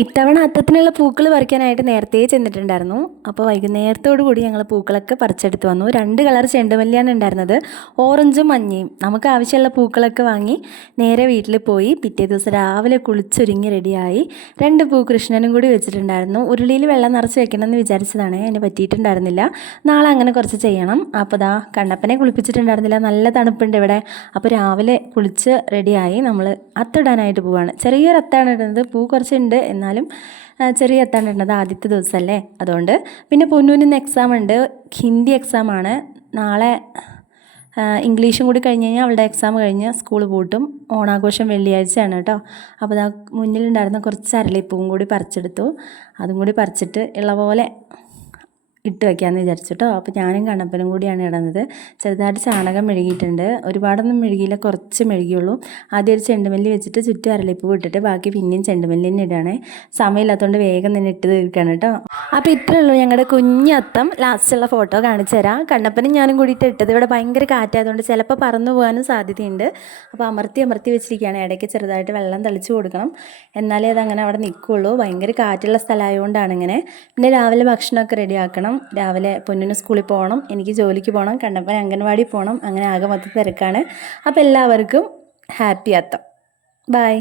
ഇത്തവണ അത്തത്തിനുള്ള പൂക്കൾ പറിക്കാനായിട്ട് നേരത്തെ ചെന്നിട്ടുണ്ടായിരുന്നു. അപ്പോൾ വൈകുന്നേരത്തോടു കൂടി ഞങ്ങൾ പൂക്കളൊക്കെ പറിച്ചെടുത്ത് വന്നു. 2 കളർ ചെണ്ടുമല്ലിയാണ് ഉണ്ടായിരുന്നത്, ഓറഞ്ചും മഞ്ഞയും. നമുക്ക് ആവശ്യമുള്ള പൂക്കളൊക്കെ വാങ്ങി നേരെ വീട്ടിൽ പോയി പിറ്റേ ദിവസം രാവിലെ കുളിച്ചൊരുങ്ങി റെഡിയായി 2 പൂ കൃഷ്ണനും കൂടി വെച്ചിട്ടുണ്ടായിരുന്നു. ഉരുളിയിൽ വെള്ളം നിറച്ച് വെക്കണമെന്ന് വിചാരിച്ചതാണ്, അതിന് പറ്റിയിട്ടുണ്ടായിരുന്നില്ല. നാളെ അങ്ങനെ കുറച്ച് ചെയ്യണം. അപ്പോൾ ദാ കണ്ണപ്പനെ കുളിപ്പിച്ചിട്ടുണ്ടായിരുന്നില്ല, നല്ല തണുപ്പുണ്ട് ഇവിടെ. അപ്പോൾ രാവിലെ കുളിച്ച് റെഡിയായി നമ്മൾ അത്തിടാനായിട്ട് പോവാണ്. ചെറിയൊരു അത്താണ് ഇടുന്നത്, പൂ കുറച്ചുണ്ട്, എന്നാലും ചെറിയ അത്താണ് ഇടുന്നത്, ആദ്യത്തെ ദിവസമല്ലേ അതുകൊണ്ട്. പിന്നെ പൊന്നൂന് ഇന്ന് എക്സാം ഉണ്ട്, ഹിന്ദി എക്സാമാണ് നാളെ. ഇംഗ്ലീഷും കൂടി കഴിഞ്ഞ് കഴിഞ്ഞാൽ അവളുടെ എക്സാം കഴിഞ്ഞ് സ്കൂൾ പൂട്ടും. ഓണാഘോഷം വെള്ളിയാഴ്ചയാണ് കേട്ടോ. അപ്പോൾ അത് മുന്നിലുണ്ടായിരുന്ന കുറച്ച് അരളിപ്പൂവും കൂടി പറിച്ചെടുത്തു. അതും കൂടി പറിച്ചിട്ട് ഉള്ള പോലെ ഇട്ട് വയ്ക്കാമെന്ന് വിചാരിച്ചു കേട്ടോ. അപ്പോൾ ഞാനും കണ്ണപ്പനും കൂടിയാണ് ഇടുന്നത്. ചെറുതായിട്ട് ചാണകം മെഴുകിയിട്ടുണ്ട്, ഒരുപാടൊന്നും മെഴുകിയില്ല, കുറച്ച് മെഴുകിയുള്ളൂ. ആദ്യം ഒരു ചെണ്ടുമല്ലി വെച്ചിട്ട് ചുറ്റും അരളിപ്പൂ ഇട്ടിട്ട് ബാക്കി പിന്നെയും ചെണ്ടുമല്ലി തന്നെ ഇടുകയാണ്. സമയമില്ലാത്തതുകൊണ്ട് വേഗം തന്നെ ഇട്ട് തീർക്കുകയാണ് കേട്ടോ. അപ്പോൾ ഇത്രയേ ഉള്ളൂ ഞങ്ങളുടെ കുഞ്ഞത്തം. ലാസ്റ്റുള്ള ഫോട്ടോ കാണിച്ചു തരാം. കണ്ണപ്പനും ഞാനും കൂടിയിട്ട് ഇട്ടത്. ഇവിടെ ഭയങ്കര കാറ്റായതുകൊണ്ട് ചിലപ്പോൾ പറന്നു പോകാനും സാധ്യതയുണ്ട്. അപ്പോൾ അമർത്തി വെച്ചിരിക്കുകയാണ്. ഇടയ്ക്ക് ചെറുതായിട്ട് വെള്ളം തളിച്ച് കൊടുക്കണം, എന്നാലേ അതങ്ങനെ അവിടെ നിൽക്കുകയുള്ളൂ. ഭയങ്കര കാറ്റുള്ള സ്ഥലമായതുകൊണ്ടാണ് ഇങ്ങനെ. പിന്നെ രാവിലെ ഭക്ഷണമൊക്കെ റെഡിയാക്കണം. രാവിലെ പൊന്നിന് സ്കൂളിൽ പോകണം, എനിക്ക് ജോലിക്ക് പോകണം, കണ്ണപ്പൻ അംഗൻവാടി പോകണം. അങ്ങനെ ആകെ മൊത്തം തിരക്കാണ്. അപ്പോൾ എല്ലാവർക്കും ഹാപ്പി അത്തം. ബൈ.